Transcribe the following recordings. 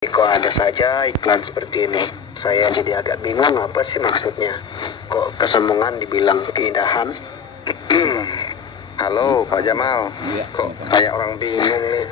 Kok ada saja iklan seperti ini. Saya jadi agak bingung apa sih maksudnya. Kok kesombongan dibilang keindahan? Halo Pak Jamal, Iya, kok sama-sama. kayak orang bingung nih,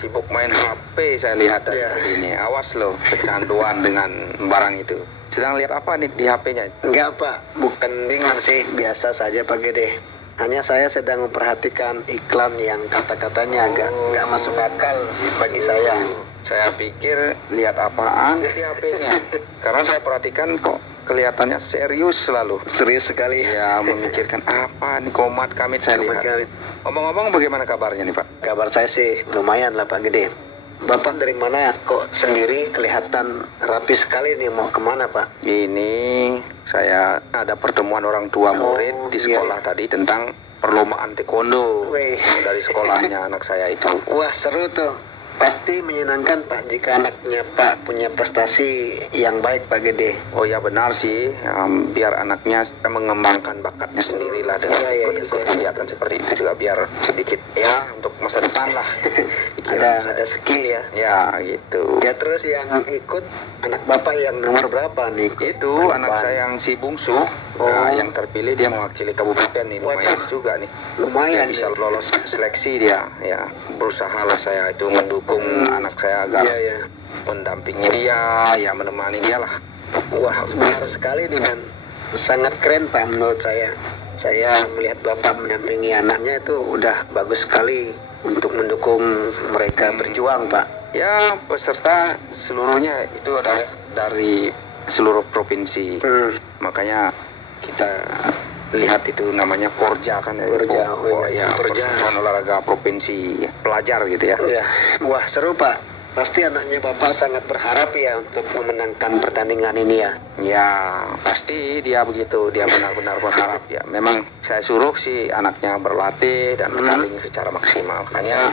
sibuk main HP saya lihat dari tadi ini. Awas loh, kecanduan dengan barang itu. Sedang lihat apa nih di HP-nya? Enggak Pak, bukan bingung sih. Biasa saja Pak Gede. Hanya saya sedang memperhatikan iklan yang kata-katanya agak nggak masuk akal bagi saya. Saya pikir lihat apaan di HP-nya. Karena saya perhatikan kok kelihatannya serius selalu. Serius sekali. Ya, memikirkan apa nih komat kamit saya lihat. Ngomong-ngomong bagaimana kabarnya nih Pak? Kabar saya sih lumayan lah Pak Gede. Bapak dari mana ya? Kok sendiri kelihatan rapi sekali nih, mau kemana Pak? Ini saya ada pertemuan orang tua murid di sekolah tadi tentang perlombaan taekwondo Wih. dari sekolahnya anak saya itu. Wah seru tuh. Pasti menyenangkan Pak jika anaknya Pak punya prestasi yang baik Pak Gede. Oh ya benar sih, biar anaknya mengembangkan bakatnya sendirilah dengan ikut-ikut kegiatan seperti itu juga biar sedikit ya untuk masa depan lah. Ada skill ya. Ya gitu. Ya terus yang ikut anak Bapak yang nomor berapa nih? Itu anak saya yang si bungsu, nah, yang terpilih dia mewakili kabupaten nih, lumayan Waduh. juga nih. Lumayan Dia bisa ya. lolos seleksi dia, ya berusaha lah saya itu mendukung anak saya agar Iya ya. mendampingi dia, ya menemani dia lah. Wah benar sekali nih dan sangat keren Pak menurut saya. Saya melihat Bapak mendampingi anaknya itu udah bagus sekali untuk mendukung mereka berjuang Pak. Ya peserta seluruhnya itu adalah dari seluruh provinsi, makanya kita lihat itu namanya Porja kan ya. Porja, Ya Porja. Persatuan Olahraga Provinsi Pelajar gitu ya. Ya, wah seru Pak. Pasti anaknya Bapak sangat berharap ya untuk memenangkan pertandingan ini ya. Ya pasti dia begitu, dia benar-benar berharap ya. Memang saya suruh sih anaknya berlatih dan bertanding secara maksimal. Hanya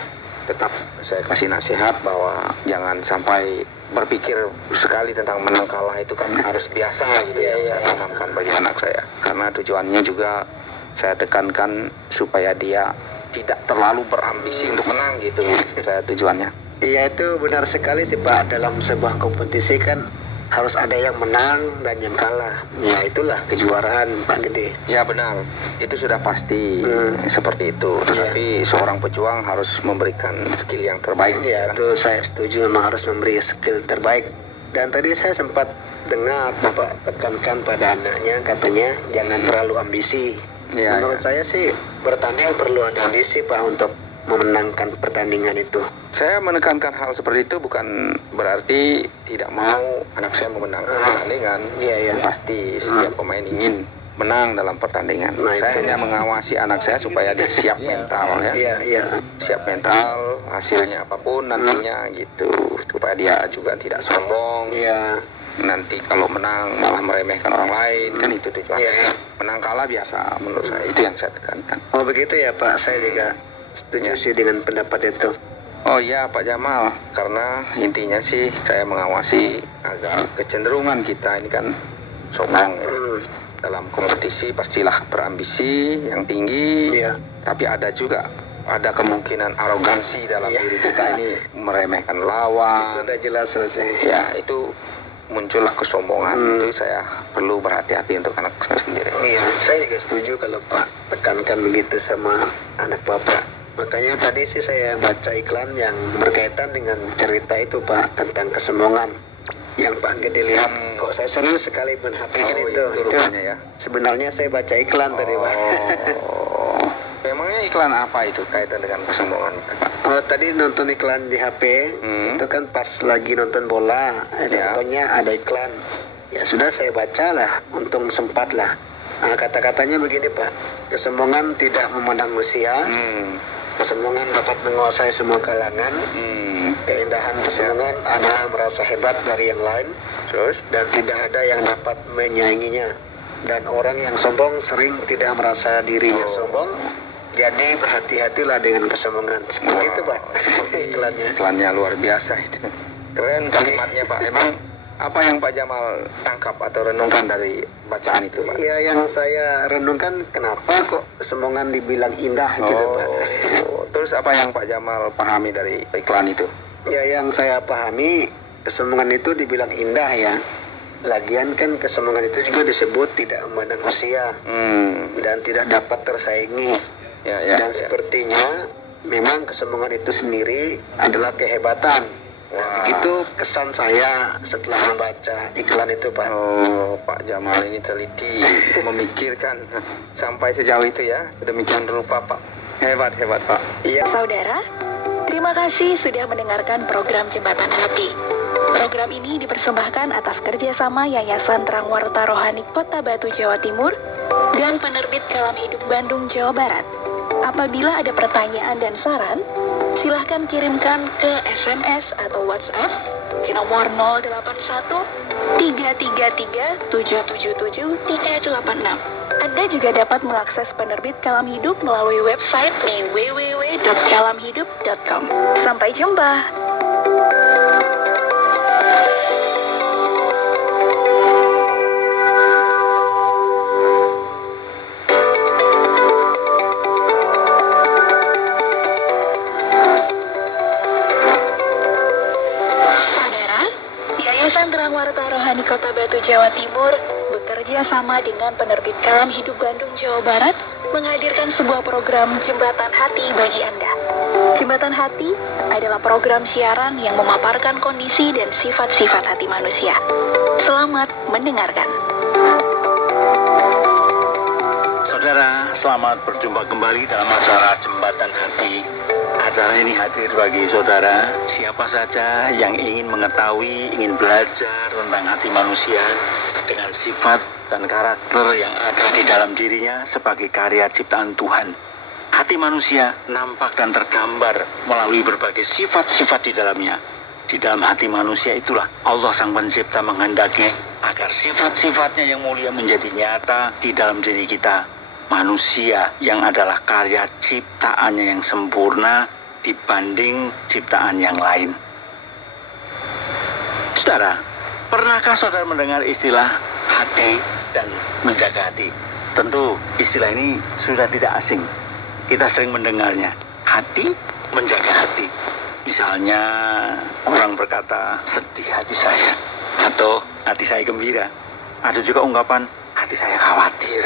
tetap saya kasih nasihat bahwa jangan sampai berpikir sekali tentang menang kalah itu kan harus biasa gitu ya. Saya tanamkan bagi anak saya. Karena tujuannya juga saya tekankan supaya dia tidak terlalu berambisi untuk menang gitu. Saya tujuannya. Iya itu benar sekali sih Pak. Dalam sebuah kompetisi kan harus ada yang menang dan yang kalah. Ya itulah kejuaraan Pak Gede. Ya benar, itu sudah pasti seperti itu. Tetapi seorang pejuang harus memberikan skill yang terbaik. Ya kan? itu saya setuju, memang harus memberi skill terbaik. Dan tadi saya sempat dengar Bapak tekankan pada anaknya, katanya jangan terlalu ambisi. Ya, Menurut saya sih bertanding perlu ada ambisi Pak untuk memenangkan pertandingan itu. Saya menekankan hal seperti itu bukan berarti tidak mau anak saya memenangkan pertandingan. Iya, iya. Pasti setiap pemain ingin menang dalam pertandingan. Nah, Saya itu. hanya mengawasi anak saya supaya dia siap mental ya. Iya, iya. Siap mental, hasilnya apapun nantinya gitu. Supaya dia juga tidak sombong. Iya. Nanti kalau menang malah meremehkan orang lain, kan itu tujuan. Iya. Menang kalah biasa menurut saya, itu yang saya tekankan. Oh begitu ya Pak, saya juga setuju sih dengan pendapat itu. Oh iya Pak Jamal, karena intinya sih saya mengawasi agar kecenderungan kita ini kan sombong ya. Dalam kompetisi pastilah berambisi yang tinggi, Iya. tapi ada juga ada kemungkinan arogansi dalam Iya. diri kita ini meremehkan lawan. Sudah jelas selesai. Ya itu muncullah kesombongan. Itu saya perlu berhati-hati untuk anak saya sendiri. Iya, saya juga setuju kalau Pak tekankan begitu sama anak Bapak. Makanya tadi sih saya baca iklan yang berkaitan dengan cerita itu Pak, tentang kesombongan yang Pak Gede lihat. Kok saya serius sekali menghapuskan itu. Rupanya ya. Sebenarnya saya baca iklan tadi Pak. Oh, memangnya iklan apa itu kaitan dengan kesombongan Pak? Oh, tadi nonton iklan di HP, itu kan pas lagi nonton bola, Ya. pokoknya ada iklan. Ya sudah saya baca lah, untung sempat lah. Nah, kata-katanya begini Pak, kesombongan tidak memandang usia, kesombongan dapat menguasai semua kalangan, keindahan kesombongan adalah merasa hebat dari yang lain, Terus? dan tidak ada yang dapat menyainginya. Dan orang yang sombong sering tidak merasa dirinya sombong, jadi berhati-hatilah dengan kesombongan. Seperti itu Pak, iklannya. Iklannya luar biasa itu. Keren kalimatnya Pak. Emang apa yang Pak Jamal tangkap atau renungkan dari bacaan itu Pak? Iya, yang saya renungkan kenapa kok kesombongan dibilang indah gitu Pak. Terus apa yang Pak Jamal pahami dari iklan itu? Ya yang saya pahami kesombongan itu dibilang indah ya. Lagian kan kesombongan itu juga disebut tidak memandang usia dan tidak dapat tersaingi. Dan sepertinya memang kesombongan itu sendiri adalah kehebatan. Itu kesan saya setelah membaca iklan itu, Pak. Oh, Pak Jamal ini teliti, memikirkan sampai sejauh itu ya. Demikian rupa, Pak. Hebat, Pak. Iya. Saudara, terima kasih sudah mendengarkan program Jembatan Hati. Program ini dipersembahkan atas kerjasama Yayasan Terang Warta Rohani Kota Batu, Jawa Timur dan Penerbit Kalam Hidup Bandung, Jawa Barat. Apabila ada pertanyaan dan saran, silahkan kirimkan ke SMS atau WhatsApp di nomor 081 333 777 386. Anda juga dapat mengakses penerbit Kalam Hidup melalui website di www.kalamhidup.com. Sampai jumpa. Terang Warta Rohani Kota Batu, Jawa Timur bekerja sama dengan Penerbit Kalam Hidup Bandung, Jawa Barat menghadirkan sebuah program Jembatan Hati bagi Anda. Jembatan Hati adalah program siaran yang memaparkan kondisi dan sifat-sifat hati manusia. Selamat mendengarkan. Saudara, selamat berjumpa kembali dalam acara Jembatan Hati. Acara ini hadir bagi saudara siapa saja yang ingin mengetahui, ingin belajar tentang hati manusia dengan sifat dan karakter yang ada di dalam dirinya sebagai karya ciptaan Tuhan. Hati manusia nampak dan tergambar melalui berbagai sifat-sifat di dalamnya. Di dalam hati manusia itulah Allah Sang Pencipta menghendaki agar sifat-sifatnya yang mulia menjadi nyata di dalam diri kita. Manusia yang adalah karya ciptaannya yang sempurna dibanding ciptaan yang lain. Saudara, pernahkah saudara mendengar istilah hati dan menjaga hati? Tentu istilah ini sudah tidak asing. Kita sering mendengarnya. Hati menjaga hati. Misalnya orang berkata sedih hati saya atau hati saya gembira. Ada juga ungkapan hati saya khawatir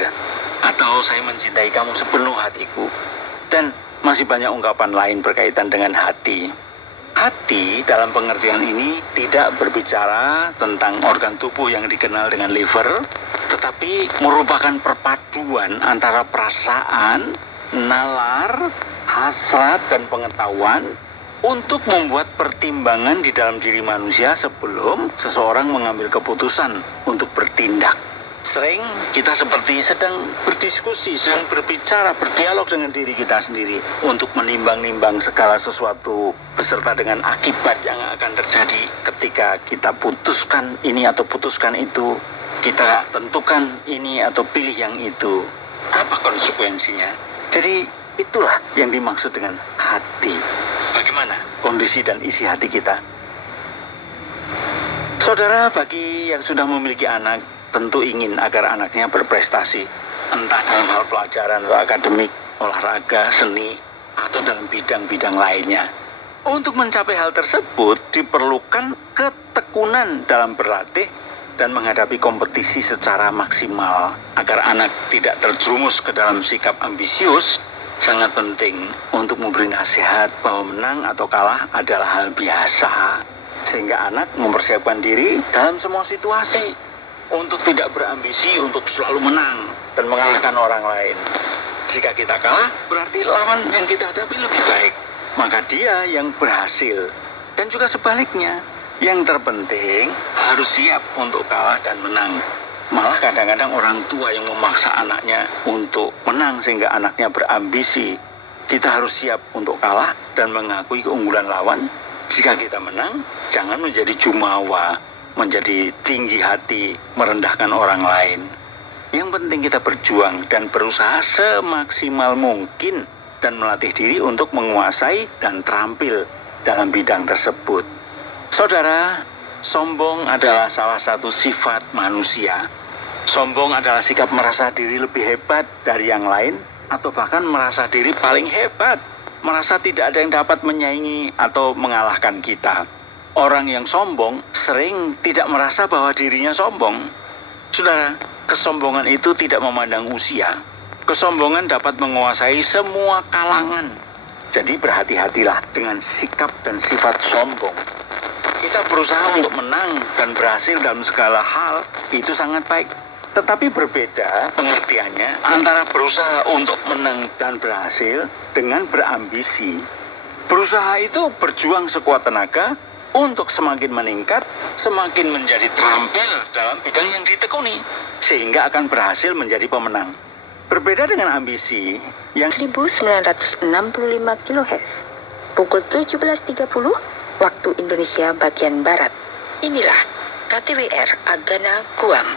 atau saya mencintai kamu sepenuh hatiku. Dan masih banyak ungkapan lain berkaitan dengan hati. Hati dalam pengertian ini tidak berbicara tentang organ tubuh yang dikenal dengan liver, tetapi merupakan perpaduan antara perasaan, nalar, hasrat, dan pengetahuan untuk membuat pertimbangan di dalam diri manusia sebelum seseorang mengambil keputusan untuk bertindak. Sering kita seperti sedang berdiskusi, sedang berbicara, berdialog dengan diri kita sendiri untuk menimbang-nimbang segala sesuatu beserta dengan akibat yang akan terjadi ketika kita putuskan ini atau putuskan itu, kita tentukan ini atau pilih yang itu. Apa konsekuensinya? Jadi itulah yang dimaksud dengan hati. Bagaimana kondisi dan isi hati kita? Saudara, bagi yang sudah memiliki anak, tentu ingin agar anaknya berprestasi, entah dalam hal pelajaran atau akademik, olahraga, seni, atau dalam bidang-bidang lainnya. Untuk mencapai hal tersebut diperlukan ketekunan dalam berlatih dan menghadapi kompetisi secara maksimal. Agar anak tidak terjerumus ke dalam sikap ambisius, sangat penting untuk memberi nasihat bahwa menang atau kalah adalah hal biasa. Sehingga anak mempersiapkan diri dalam semua situasi untuk tidak berambisi untuk selalu menang dan mengalahkan orang lain. Jika kita kalah, berarti lawan yang kita hadapi lebih baik, maka dia yang berhasil. Dan juga sebaliknya, yang terpenting harus siap untuk kalah dan menang. Malah kadang-kadang orang tua yang memaksa anaknya untuk menang sehingga anaknya berambisi. Kita harus siap untuk kalah dan mengakui keunggulan lawan. Jika kita menang, jangan menjadi jumawa, menjadi tinggi hati, merendahkan orang lain. Yang penting kita berjuang dan berusaha semaksimal mungkin dan melatih diri untuk menguasai dan terampil dalam bidang tersebut. Saudara, sombong adalah salah satu sifat manusia. Sombong adalah sikap merasa diri lebih hebat dari yang lain atau bahkan merasa diri paling hebat, merasa tidak ada yang dapat menyaingi atau mengalahkan kita. orang yang sombong sering tidak merasa bahwa dirinya sombong. Saudara, kesombongan itu tidak memandang usia. Kesombongan dapat menguasai semua kalangan. Jadi berhati-hatilah dengan sikap dan sifat sombong. Kita berusaha untuk menang dan berhasil dalam segala hal, itu sangat baik. Tetapi berbeda pengertiannya antara berusaha untuk menang dan berhasil dengan berambisi. Berusaha itu berjuang sekuat tenaga untuk semakin meningkat, semakin menjadi terampil dalam bidang yang ditekuni, sehingga akan berhasil menjadi pemenang. Berbeda dengan ambisi yang 1965 kHz, pukul 17.30 waktu Indonesia bagian Barat. Inilah KTWR Agana Guam.